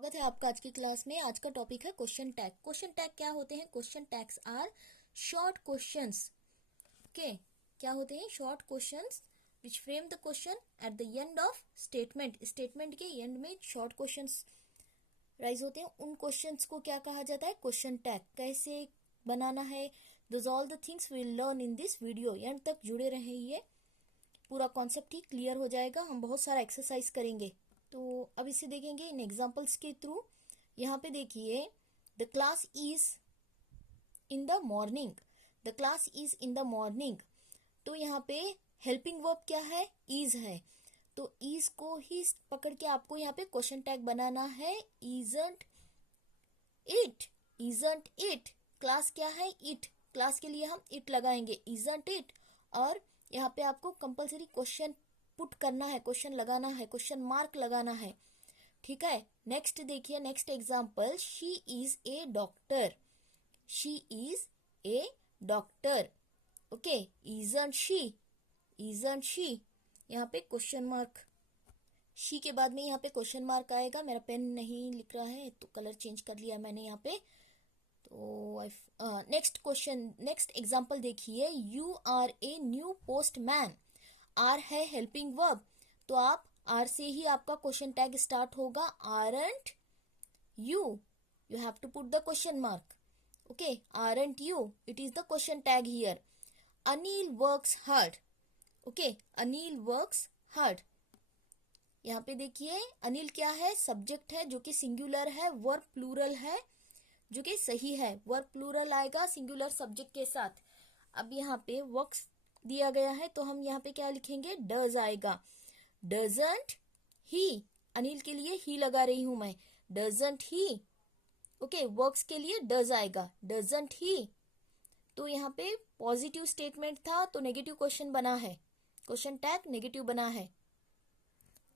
स्वागत है आपका आज की क्लास में। आज का टॉपिक है क्वेश्चन टैग। क्वेश्चन टैग क्या होते हैं? Question tags are short questions. Okay, क्या होते हैं? Short questions which frame the question at the end of statement. Statement के एंड में शॉर्ट क्वेश्चंस राइज होते हैं, उन क्वेश्चंस को क्या कहा जाता है? Question tag. कैसे बनाना है, this all the things will learn in this video. End तक जुड़े रहिए, पूरा कॉन्सेप्ट ही क्लियर हो जाएगा। हम बहुत सारा एक्सरसाइज करेंगे, तो अब इसे देखेंगे इन एग्जाम्पल्स के थ्रू। यहाँ पे देखिए, the class is in the morning. The class is in the morning. तो यहाँ पे हेल्पिंग वर्ब क्या है? इज है। तो इज को ही पकड़ के आपको यहाँ पे क्वेश्चन टैग बनाना है। Isn't it, isn't it. Class क्या है? इट। क्लास के लिए हम इट लगाएंगे, इजंट इट। और यहाँ पे आपको कंपलसरी क्वेश्चन पुट करना है, क्वेश्चन लगाना है, क्वेश्चन मार्क लगाना है। ठीक है। नेक्स्ट देखिए, next example, she is a doctor. She is a doctor. Okay, isn't she, isn't she. यहाँ पे क्वेश्चन मार्क, शी के बाद में यहाँ पे क्वेश्चन मार्क आएगा। मेरा पेन नहीं लिख रहा है तो कलर चेंज कर लिया मैंने यहाँ पे। तो नेक्स्ट क्वेश्चन, नेक्स्ट एग्जांपल देखिए, you are a new postman. Are है हेल्पिंग वर्ब, तो आप आर से ही आपका क्वेश्चन टैग स्टार्ट होगा। Aren't you, you have to put the question mark. Okay, aren't you, it is the question tag here. Anil works hard. Okay, Anil works hard. यहाँ पे देखिए, अनिल क्या है? सब्जेक्ट है जो कि सिंगुलर है, वर्ब प्लूरल है जो कि सही है। वर्ब प्लूरल आएगा सिंगुलर सब्जेक्ट के साथ। अब यहाँ पे वर्क्स दिया गया है तो हम यहाँ पे क्या लिखेंगे? डज आएगा। डजंट ही, अनिल के लिए ही लगा रही हूं मैं, डजंट ही। ओके, वर्क्स के लिए डज आएगा, डजंट ही। तो यहाँ पे पॉजिटिव स्टेटमेंट था तो नेगेटिव क्वेश्चन बना है, क्वेश्चन टैग नेगेटिव बना है।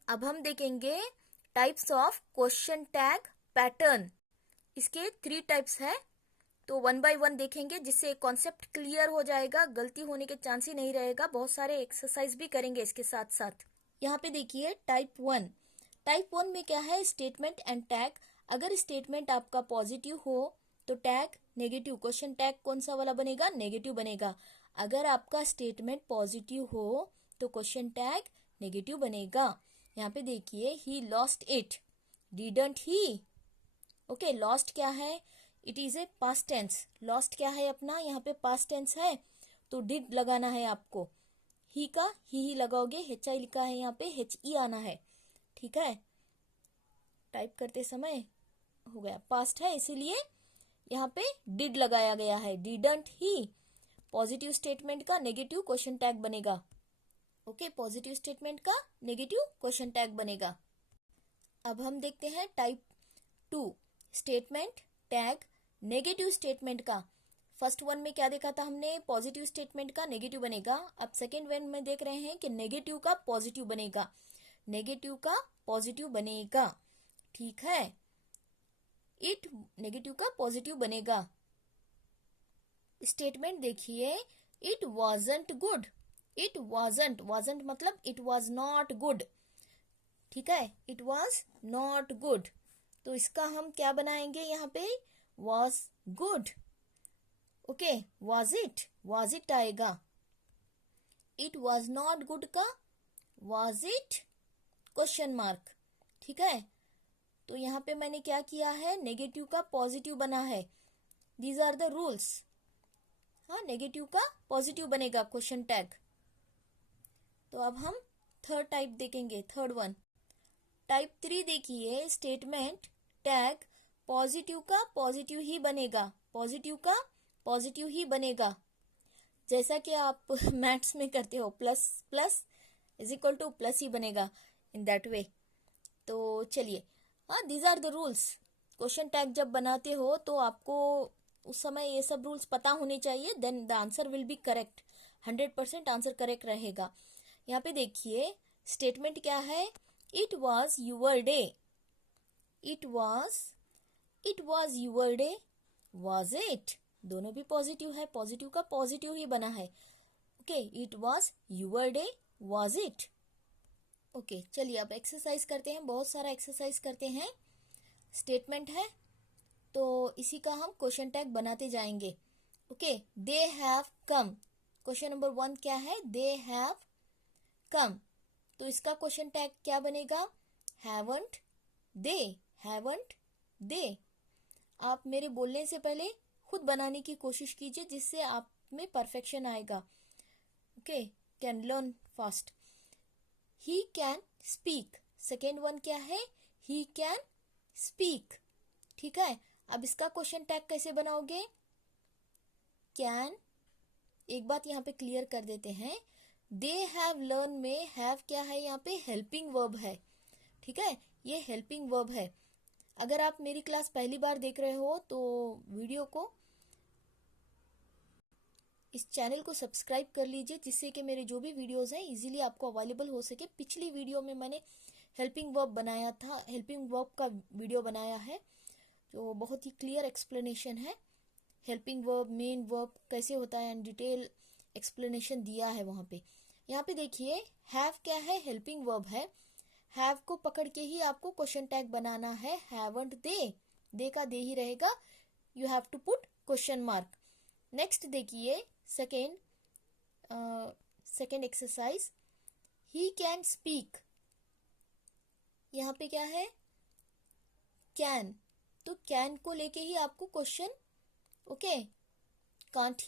अब हम देखेंगे types of question tag pattern. इसके 3 टाइप्स है, तो 1 बाय 1 देखेंगे जिससे कॉन्सेप्ट क्लियर हो जाएगा, गलती होने के चांस ही नहीं रहेगा। बहुत सारे एक्सरसाइज भी करेंगे इसके साथ साथ। यहाँ पे देखिए टाइप 1। टाइप 1 में क्या है? Statement and tag. अगर स्टेटमेंट आपका पॉजिटिव हो तो टैग नेगेटिव। क्वेश्चन टैग कौन सा वाला बनेगा? नेगेटिव बनेगा। अगर आपका स्टेटमेंट पॉजिटिव हो तो क्वेश्चन टैग नेगेटिव बनेगा। यहाँ पे देखिए, he lost it, didn't he. Okay, lost क्या है? It is a past tense. Lost क्या है अपना? यहाँ पे पास्ट टेंस है तो डिड लगाना है आपको। ही का ही लगाओगे, एच आई लिखा है यहाँ पे, एच ई आना है। ठीक है, टाइप करते समय हो गया, पास्ट है इसीलिए यहाँ पे डिड लगाया गया है, डिडंट ही। पॉजिटिव स्टेटमेंट का नेगेटिव क्वेश्चन टैग बनेगा। ओके, पॉजिटिव स्टेटमेंट का नेगेटिव क्वेश्चन टैग बनेगा। अब हम देखते हैं type 2, statement tag negative statement का। फर्स्ट वन में क्या देखा था हमने? पॉजिटिव स्टेटमेंट का नेगेटिव बनेगा। अब सेकेंड वन में देख रहे हैं कि नेगेटिव का पॉजिटिव बनेगा, नेगेटिव का पॉजिटिव बनेगा। ठीक है, इट नेगेटिव का पॉजिटिव बनेगा। स्टेटमेंट देखिए, it wasn't good. It wasn't, wasn't मतलब इट वाज नॉट गुड। ठीक है, इट वाज नॉट गुड, तो इसका हम क्या बनाएंगे? यहाँ पे was good। Okay, was it आएगा। it was not good का was it क्वेश्चन मार्क। ठीक है, तो यहाँ पे मैंने क्या किया है? नेगेटिव का पॉजिटिव बना है। These are the rules. हाँ, नेगेटिव का पॉजिटिव बनेगा क्वेश्चन टैग। तो अब हम थर्ड टाइप देखेंगे, थर्ड वन। टाइप 3 देखिए, स्टेटमेंट टैग पॉजिटिव का पॉजिटिव ही बनेगा, पॉजिटिव का पॉजिटिव ही बनेगा। जैसा कि आप मैथ्स में करते हो, plus plus is equal to plus ही बनेगा, इन दैट वे। तो चलिए, हाँ, these are the rules. Question tag जब बनाते हो तो आपको उस समय ये सब रूल्स पता होने चाहिए, then the answer will be correct. 100% answer correct रहेगा। यहाँ पे देखिए, स्टेटमेंट क्या है? It was your day. It was your day, was it? दोनों भी पॉजिटिव है, पॉजिटिव का पॉजिटिव ही बना है। Okay, it was your day, was it? Okay, चलिए अब एक्सरसाइज करते हैं, बहुत सारा एक्सरसाइज करते हैं। स्टेटमेंट है, तो इसी का हम क्वेश्चन टैग बनाते जाएंगे। Okay, they have come, question number 1 क्या है, दे हैव कम, तो इसका क्वेश्चन टैग क्या बनेगा, हैवंट दे, हैवंट दे। आप मेरे बोलने से पहले खुद बनाने की कोशिश कीजिए, जिससे आप में परफेक्शन आएगा। Okay, can learn fast. He can speak, second one क्या है, ही कैन स्पीक। ठीक है, अब इसका क्वेश्चन टैग कैसे बनाओगे, कैन। एक बात यहाँ पे क्लियर कर देते हैं, दे हैव लर्न में हैव क्या है, यहाँ पे हेल्पिंग वर्ब है। ठीक है, ये हेल्पिंग वर्ब है। अगर आप मेरी क्लास पहली बार देख रहे हो तो वीडियो को, इस चैनल को सब्सक्राइब कर लीजिए, जिससे कि मेरे जो भी वीडियोस हैं इजीली आपको अवेलेबल हो सके। पिछली वीडियो में मैंने हेल्पिंग वर्ब बनाया था, हेल्पिंग वर्ब का वीडियो बनाया है, जो बहुत ही क्लियर एक्सप्लेनेशन है। हेल्पिंग वर्ब, मेन वर्ब कैसे होता है, एंड डिटेल एक्सप्लेनेशन दिया है वहाँ पे। यहाँ पे देखिए, हैव क्या है, हेल्पिंग वर्ब है। हैव को पकड़ के ही आपको क्वेश्चन टैग बनाना है। हैवंट दे का दे ही रहेगा, you have to put question mark. Next देखिए, second exercise, he can speak, यहाँ पे क्या है, कैन, तो कैन को लेके ही आपको क्वेश्चन, ओके, कांट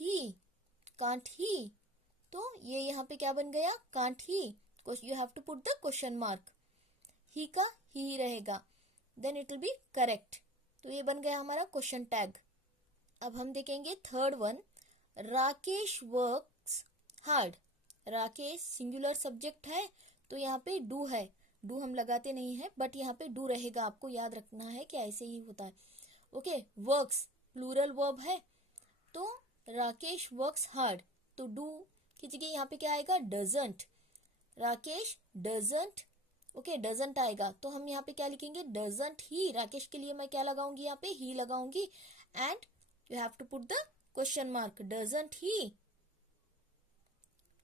ही, तो ये यहाँ पे क्या बन गया, can't he, you have to put the question mark. He का ही रहेगा, then it will be correct. तो ये बन गया हमारा क्वेश्चन टैग। अब हम देखेंगे third one, Rakesh works hard. Rakesh singular subject है, तो यहाँ पे डू है, डू हम लगाते नहीं है, बट यहाँ पे डू रहेगा, आपको याद रखना है कि ऐसे ही होता है। ओके, वर्क्स प्लूरल वर्ब है, तो राकेश वर्क्स हार्ड, तो डू की जगह यहाँ पे क्या आएगा, doesn't. Rakesh doesn't, okay, doesn't आएगा, तो हम यहाँ पे क्या लिखेंगे, डजंट ही। राकेश के लिए मैं क्या लगाऊंगी, यहाँ पे ही लगाऊंगी, and you have to put the question mark, doesn't he.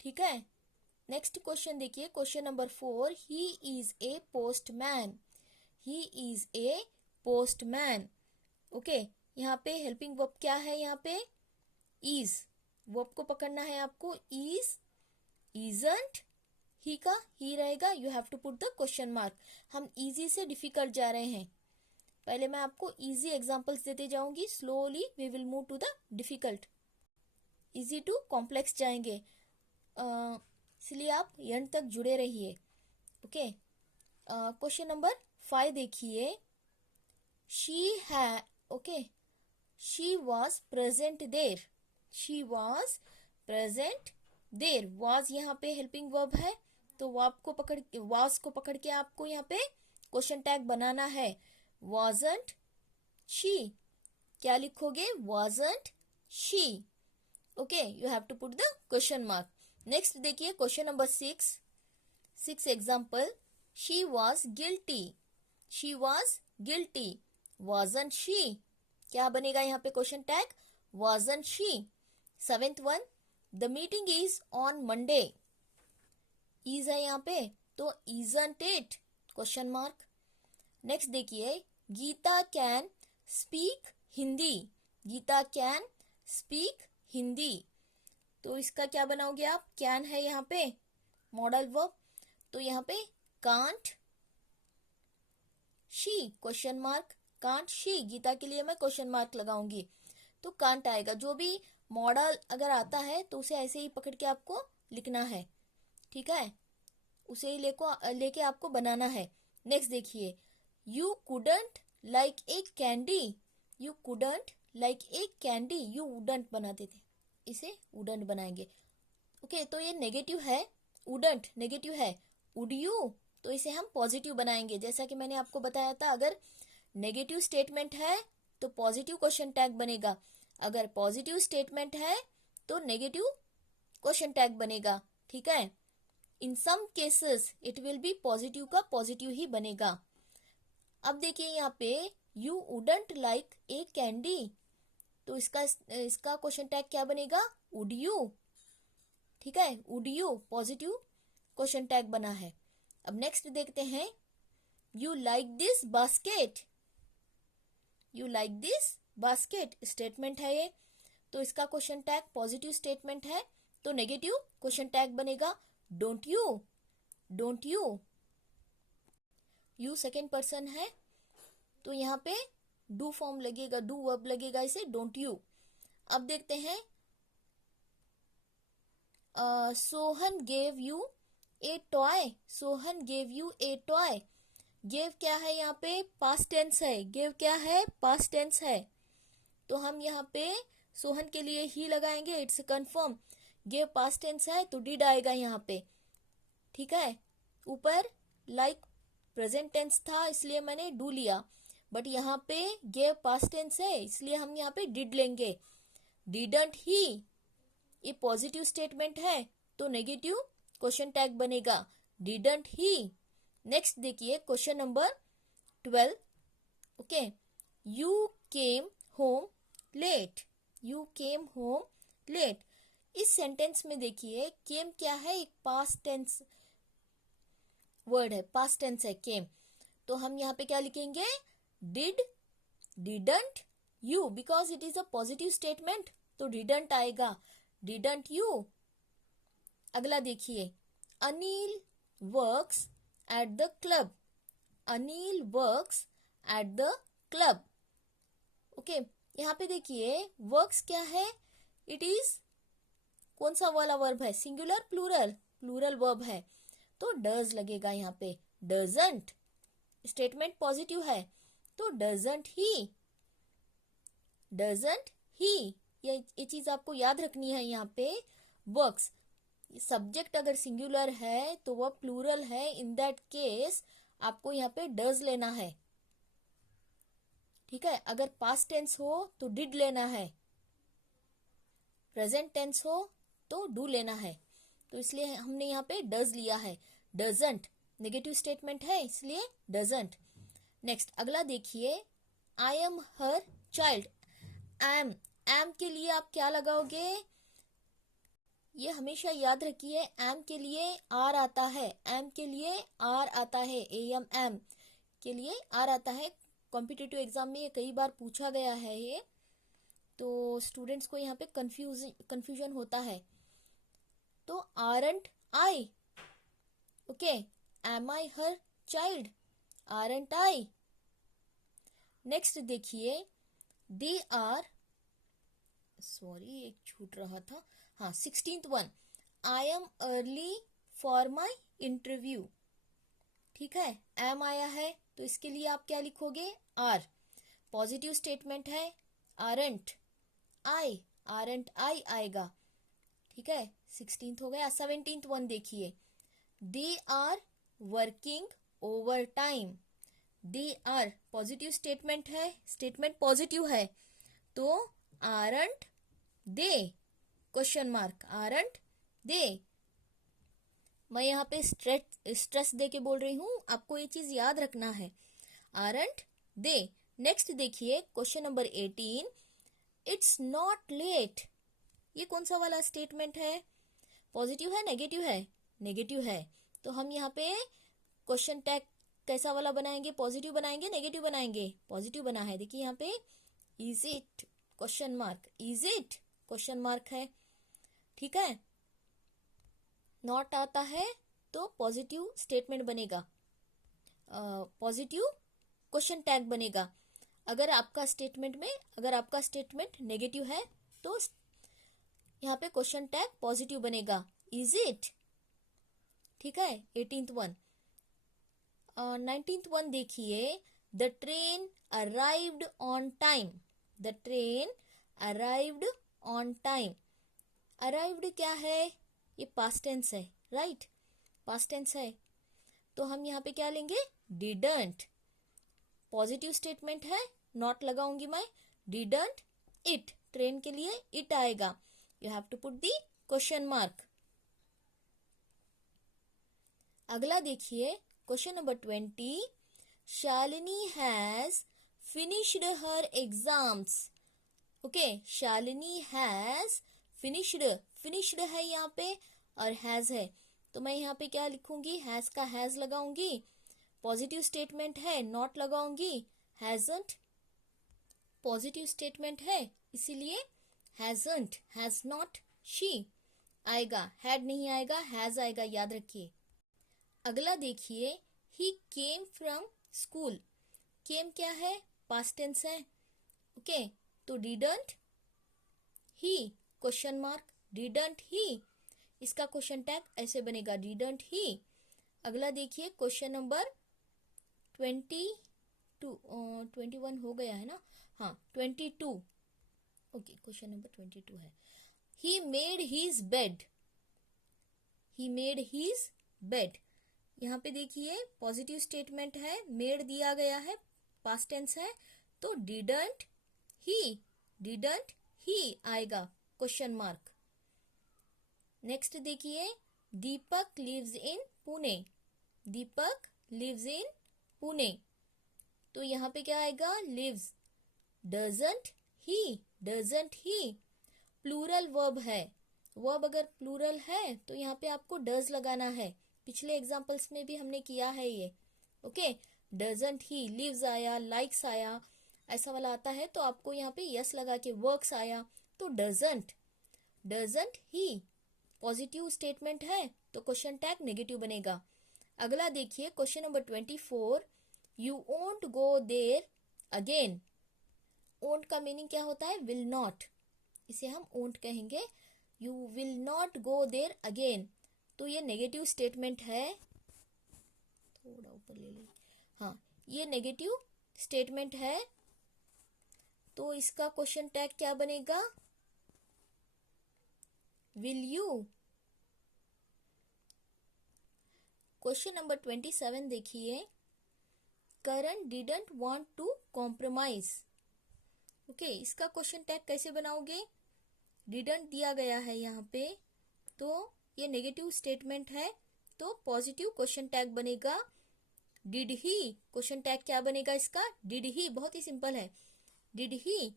ठीक है, नेक्स्ट क्वेश्चन देखिए, question number 4, he is a postman, he is a postman. Okay, यहाँ पे हेल्पिंग वर्ब क्या है, यहाँ पे इज, वर्ब को पकड़ना है आपको, इज, इजंट, ही का ही रहेगा, you have to put the question mark. हम इजी से डिफिकल्ट जा रहे हैं, पहले मैं आपको इजी एग्जांपल्स देते जाऊंगी, slowly we will move to the difficult, easy to complex जाएंगे, इसलिए आप एंड तक जुड़े रहिए। ओके, क्वेश्चन नंबर 5 देखिए, शी है, okay, she was present there, she was present there. Was यहाँ पे हेल्पिंग वर्ब है, तो वॉज को पकड़ के आपको यहाँ पे क्वेश्चन टैग बनाना है। वॉजंट शी, क्या लिखोगे, wasn't she. Okay, you have to put the question mark. Next देखिए, question number 6 example, she was guilty, she was guilty, wasn't she, क्या बनेगा यहाँ पे question tag, wasn't she. 7th one, the meeting is on Monday, is है यहाँ पे, तो isn't it, question mark. Next देखिए, Gita can speak Hindi, Gita can speak Hindi, तो इसका क्या बनाओगे आप, कैन है यहाँ पे मॉडल वर्ब, तो यहाँ पे can't she, question mark, can't she, Gita के लिए मैं क्वेश्चन मार्क लगाऊंगी, तो कांट आएगा। जो भी मॉडल अगर आता है तो उसे ऐसे ही पकड़ के आपको लिखना है, ठीक है, उसे ही लेके आपको बनाना है। नेक्स्ट देखिए, you couldn't like a candy, you couldn't like a candy, you wouldn't बनाते थे, इसे वुडंट बनाएंगे। ओके, तो ये नेगेटिव है, वुडंट नेगेटिव है, वुड यू, तो इसे हम पॉजिटिव बनाएंगे। जैसा कि मैंने आपको बताया था, अगर नेगेटिव स्टेटमेंट है तो पॉजिटिव क्वेश्चन टैग बनेगा, अगर पॉजिटिव स्टेटमेंट है तो नेगेटिव क्वेश्चन टैग बनेगा। ठीक है, in some cases it will be positive का पॉजिटिव ही बनेगा। अब देखिए यहाँ पे, you wouldn't like a candy, तो इसका क्वेश्चन टैग क्या बनेगा, वुड यू। ठीक है, would you positive question tag बना है। अब नेक्स्ट देखते हैं, you like this basket, you like this basket, statement है ये, तो इसका क्वेश्चन टैग पॉजिटिव स्टेटमेंट है, तो नेगेटिव क्वेश्चन टैग बनेगा don't you. Don't you, you second person है, तो यहाँ पे डू फॉर्म लगेगा, डू वर्ब लगेगा इसे, डोंट यू। अब देखते हैं, Sohan gave U A toy, Sohan gave U A toy. Gave क्या है यहाँ पे, पास्ट टेंस है, गेव क्या है, पास्ट टेंस है, तो हम यहाँ पे सोहन के लिए ही लगाएंगे, it's confirm. Gave past tense है तो डिड आएगा यहाँ पे, ठीक है। ऊपर लाइक प्रेजेंट टेंस था इसलिए मैंने डू लिया, बट यहाँ पे गेव पास्ट टेंस है इसलिए हम यहाँ पे डिड लेंगे। डिडंट ही, ये पॉजिटिव स्टेटमेंट है तो नेगेटिव क्वेश्चन टैग बनेगा डिडंट ही। नेक्स्ट देखिए question number 12, okay. You came home late, you came home late. इस सेंटेंस में देखिए केम क्या है, एक पास्ट टेंस वर्ड है, पास्ट टेंस है केम, तो हम यहाँ पे क्या लिखेंगे, did, didn't, you, because it is a positive statement तो डिडंट आएगा, डिडंट यू। अगला देखिए, Anil works at the club, Anil works at the club, okay. यहाँ पे देखिए वर्क्स क्या है, इट इज कौन सा वाला वर्ब है, सिंगुलर प्लूरल, प्लूरल वर्ब है, तो डज लगेगा यहाँ पे, डजंट। स्टेटमेंट पॉजिटिव है तो डजंट ही, डजंट ही। ये चीज आपको याद रखनी है यहाँ पे। वर्क्स, सब्जेक्ट अगर सिंगुलर है तो वह प्लूरल है, इन दैट केस आपको यहाँ पे डज लेना है, ठीक है। अगर पास्ट टेंस हो तो डिड लेना है, प्रेजेंट टेंस हो तो डू लेना है, तो इसलिए हमने यहाँ पे डज लिया है। डजंट नेगेटिव स्टेटमेंट है इसलिए डजंट। नेक्स्ट अगला देखिए, I am her child. Am, am के लिए आप क्या लगाओगे, ये हमेशा याद रखिए, एम के लिए आर आता है, एम के लिए आर आता है, एम एम के लिए आर आता है। कॉम्पिटिटिव एग्जाम में ये कई बार पूछा गया है ये, तो स्टूडेंट्स को यहाँ पे कंफ्यूजन होता है, तो aren't I, okay, M I her child, aren't I. Next देखिए, दे आर, सॉरी एक छूट रहा था, हाँ 16th one, I am early for my interview, ठीक है। एम आया है तो इसके लिए आप क्या लिखोगे, आर, पॉजिटिव स्टेटमेंट है, आरंट आई, आरंट आई आएगा, ठीक है। 16th हो गया। 17th वन देखिए, they are working overtime, they are positive statement है, स्टेटमेंट पॉजिटिव है तो aren't they, question mark, aren't they. मैं यहाँ पे स्ट्रेस दे के बोल रही हूँ, आपको ये चीज याद रखना है, आरंट दे। नेक्स्ट देखिए question number 18, it's not let. ये कौन सा वाला स्टेटमेंट है, पॉजिटिव है नेगेटिव है, नेगेटिव है, तो हम यहाँ पे क्वेश्चन टैग कैसा वाला बनाएंगे, पॉजिटिव बनाएंगे नेगेटिव बनाएंगे, पॉजिटिव बना है। देखिए यहाँ पे is it question mark, is it question mark है, ठीक है। नॉट आता है तो पॉजिटिव स्टेटमेंट बनेगा, पॉजिटिव क्वेश्चन टैग बनेगा। अगर आपका स्टेटमेंट में, अगर आपका स्टेटमेंट नेगेटिव है तो यहाँ पे क्वेश्चन टैग पॉजिटिव बनेगा, इज इट, ठीक है। 18th वन। 19th वन देखिए, the train arrived on time, the train arrived on time. Arrived क्या है, ये पास्ट टेंस है, राइट, पास्ट टेंस है, तो हम यहाँ पे क्या लेंगे, डिडंट। पॉजिटिव स्टेटमेंट है, नॉट लगाऊंगी मैं, डिडंट इट, ट्रेन के लिए इट आएगा, you have to put the question mark. अगला देखिए question number 20, Shalini has finished her exams, okay. Shalini has finished, finished है यहाँ पे और हैज है, तो मैं यहाँ पे क्या लिखूंगी, हैज का हैज लगाऊंगी, पॉजिटिव स्टेटमेंट है, नॉट लगाऊंगी, हैजंट, पॉजिटिव स्टेटमेंट है, इसीलिए हैजंट, हैज नॉट, शी आएगा, हैड नहीं आएगा, हैज आएगा, याद रखिए। अगला देखिए, ही केम फ्रॉम स्कूल। केम क्या है? पास्ट टेंस है। ओके, तो didn't he, question mark, didn't he, इसका क्वेश्चन टैग ऐसे बनेगा, डिडंट ही। अगला देखिए क्वेश्चन नंबर 21 हो गया है ना, हाँ 22। ओके, क्वेश्चन नंबर 22 है। He made his bed, he made his bed. यहाँ पे देखिए पॉजिटिव स्टेटमेंट है, मेड दिया गया है, पास्ट टेंस है, तो डिडंट ही आएगा, क्वेश्चन मार्क। नेक्स्ट देखिए, Deepak lives in Pune, Deepak lives in Pune, तो यहाँ पे क्या आएगा? Lives. Doesn't he, plural verb है, वर्ब अगर प्लूरल है तो यहाँ पे आपको डज लगाना है, पिछले एग्जाम्पल्स में भी हमने किया है ये। ओके, डजंट ही, लिव्स आया, लाइक्स आया, ऐसा वाला आता है तो आपको यहाँ पे यस लगा के, वर्क्स आया तो डजंट ही, पॉजिटिव स्टेटमेंट है तो क्वेश्चन टैग नेगेटिव बनेगा। अगला देखिए question number 24, you won't go there again. Won't का मीनिंग क्या होता है? विल नॉट, इसे हम वोंट कहेंगे, you will not go there again, तो ये नेगेटिव स्टेटमेंट है, थोड़ा ऊपर ले ली, हाँ ये नेगेटिव स्टेटमेंट है, तो इसका क्वेश्चन टैग क्या बनेगा? Will you. क्वेश्चन नंबर 27 देखिए, Karan didn't want to compromise. Okay, इसका क्वेश्चन टैग कैसे बनाओगे? डिडंट दिया गया है यहाँ पे, तो ये नेगेटिव स्टेटमेंट है, तो पॉजिटिव क्वेश्चन टैग बनेगा डिड ही। क्वेश्चन टैग क्या बनेगा इसका? डिड ही, बहुत ही सिंपल है, डिड ही।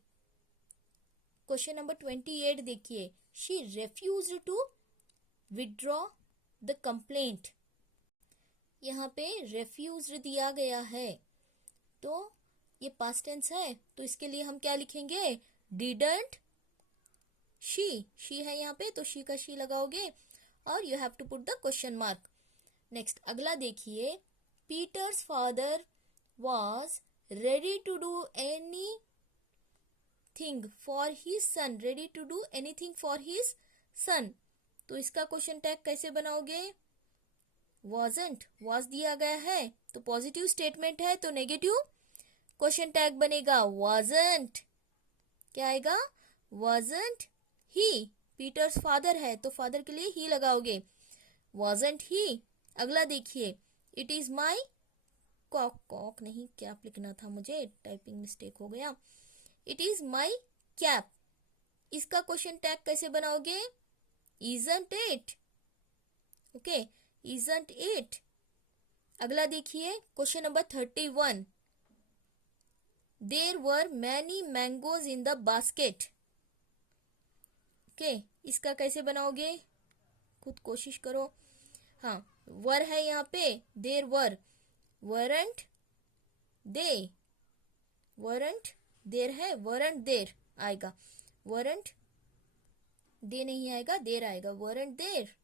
क्वेश्चन नंबर 28 देखिए, she refused to withdraw the complaint. यहाँ पे रेफ्यूज्ड दिया गया है, तो ये पास्ट टेंस है, तो इसके लिए हम क्या लिखेंगे? डिडंट शी है यहाँ पे, तो शी का शी लगाओगे और you have to put the question mark. Next अगला देखिए, Peter's father was ready to do anything for his son, ready to do anything for his son, तो इसका क्वेश्चन टैग कैसे बनाओगे? wasn't, was दिया गया है तो पॉजिटिव स्टेटमेंट है, तो नेगेटिव क्वेश्चन टैग बनेगा wasn't, क्या आएगा? wasn't ही, पीटर्स फादर है तो फादर के लिए ही लगाओगे, wasn't ही। अगला देखिए, इट इज माई कॉक नहीं, कैप लिखना था मुझे, टाइपिंग मिस्टेक हो गया, इट इज माई कैप, इसका क्वेश्चन टैग कैसे बनाओगे? isn't it। Okay, isn't it। अगला देखिए question number 31, there were many mangoes in the basket. Okay, इसका कैसे बनाओगे? खुद कोशिश करो। हाँ, वर है यहाँ पे, there were, weren't they, weren't there है, वरंट देर आएगा, वरंट दे नहीं आएगा, देर आएगा, वरंट देर।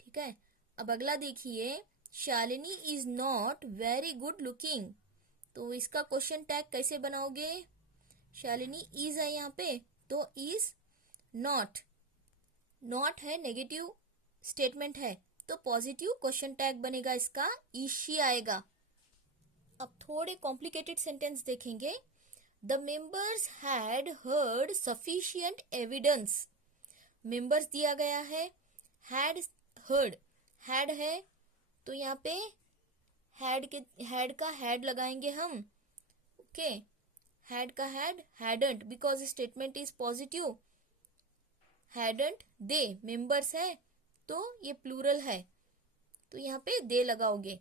ठीक है, अब अगला देखिए, Shalini is not very good looking, तो इसका क्वेश्चन टैग कैसे बनाओगे? शालिनी इज है यहाँ पे, तो इज नॉट, नॉट है, नेगेटिव स्टेटमेंट है, तो पॉजिटिव क्वेश्चन टैग बनेगा इसका, इज शी आएगा। अब थोड़े कॉम्प्लिकेटेड सेंटेंस देखेंगे। The members had heard sufficient evidence, members दिया गया है, हैड हर्ड, हैड है तो यहाँ पे हैड का हैड लगाएंगे हम। ओके, हैड का had, hadn't, because statement is positive, hadn't they, members है तो ये प्लूरल है, तो यहाँ पे दे लगाओगे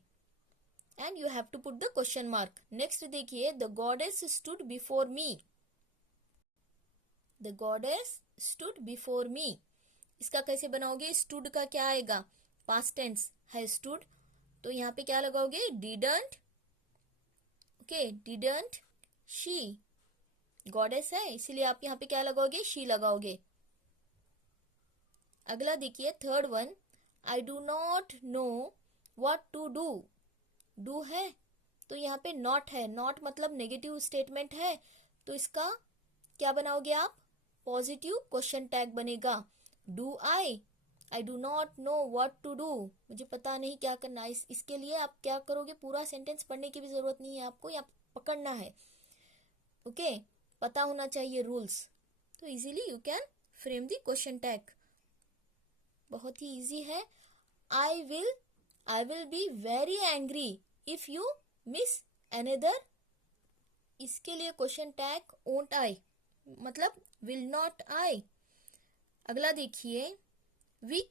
and you have to put the question mark. Next देखिए, the goddess stood before me, the goddess stood before me, इसका कैसे बनाओगे? स्टूड का क्या आएगा? पास्ट टेंस है स्टूड, तो यहाँ पे क्या लगाओगे? Didn't. Okay, didn't she, goddess है, इसीलिए आप यहाँ पे क्या लगाओगे, शी लगाओगे। अगला देखिए third one, I do not know what to do. Do है तो यहाँ पे नॉट है, नॉट मतलब नेगेटिव स्टेटमेंट है, तो इसका क्या बनाओगे आप, पॉजिटिव क्वेश्चन टैग बनेगा। Do I do not know what to do, मुझे पता नहीं क्या करना। इसके लिए आप क्या करोगे, पूरा सेंटेंस पढ़ने की भी जरूरत नहीं है आपको, यहाँ पकड़ना है। ओके, पता होना चाहिए रूल्स, तो easily you can frame the question tag. बहुत ही इजी है। I will be very angry if you miss another, इसके लिए क्वेश्चन टैग ओंट आई, मतलब विल नॉट आई। अगला देखिए, we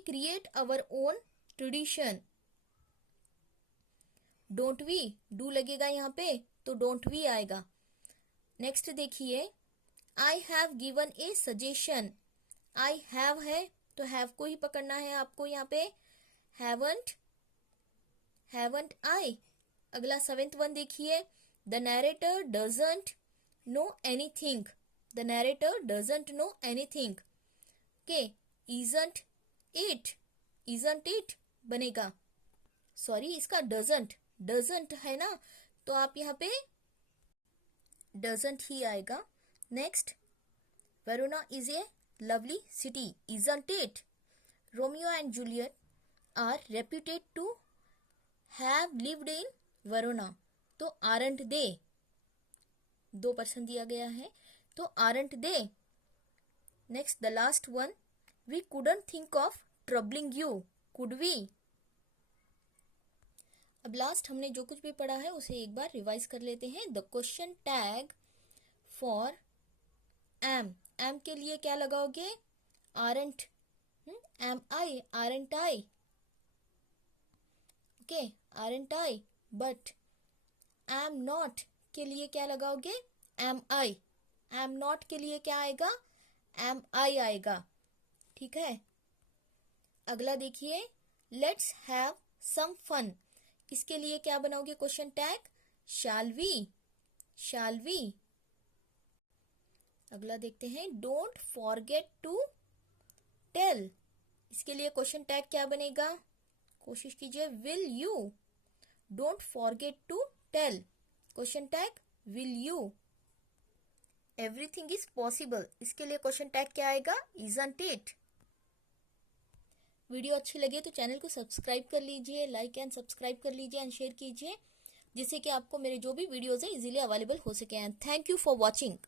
create our own tradition. Don't we, do लगेगा यहाँ पे तो डोंट वी आएगा। नेक्स्ट देखिए, I have given a suggestion. I have है तो हैव को ही पकड़ना है आपको यहाँ पे, हैवंट आई। अगला सेवेंथ वन देखिए, the narrator doesn't know anything. The narrator doesn't know anything. Okay, isn't it बनेगा, सॉरी इसका डजंट है ना, तो आप यहाँ पे डजंट ही आएगा। Next, Verona is a lovely city, isn't it. Romeo and Juliet are reputed to have lived in Verona, तो आरंट दे, 2% दिया गया है तो aren't they. Next the last one, we couldn't think of troubling you, could we. अब last हमने जो कुछ भी पढ़ा है उसे एक बार रिवाइज कर लेते हैं। The question tag for am के लिए क्या लगाओगे, aren't, am I, aren't I, okay, aren't I. But am not के लिए क्या लगाओगे, एम आई। एम नॉट के लिए क्या आएगा, एम आई आएगा, ठीक है। अगला देखिए, लेट्स हैव सम फन, इसके लिए क्या बनाओगे क्वेश्चन टैग, शैल वी। अगला देखते हैं, डोंट फॉरगेट टू टेल, इसके लिए क्वेश्चन टैग क्या बनेगा, कोशिश कीजिए, will you. Don't forget to tell, question tag will you. Everything is possible, इसके लिए क्वेश्चन टैग क्या आएगा, इजंट इट। वीडियो अच्छी लगे तो चैनल को सब्सक्राइब कर लीजिए, लाइक एंड सब्सक्राइब कर लीजिए एंड शेयर कीजिए, जिससे कि आपको मेरे जो भी वीडियोस है इजीली अवेलेबल हो सके। And thank you for watching.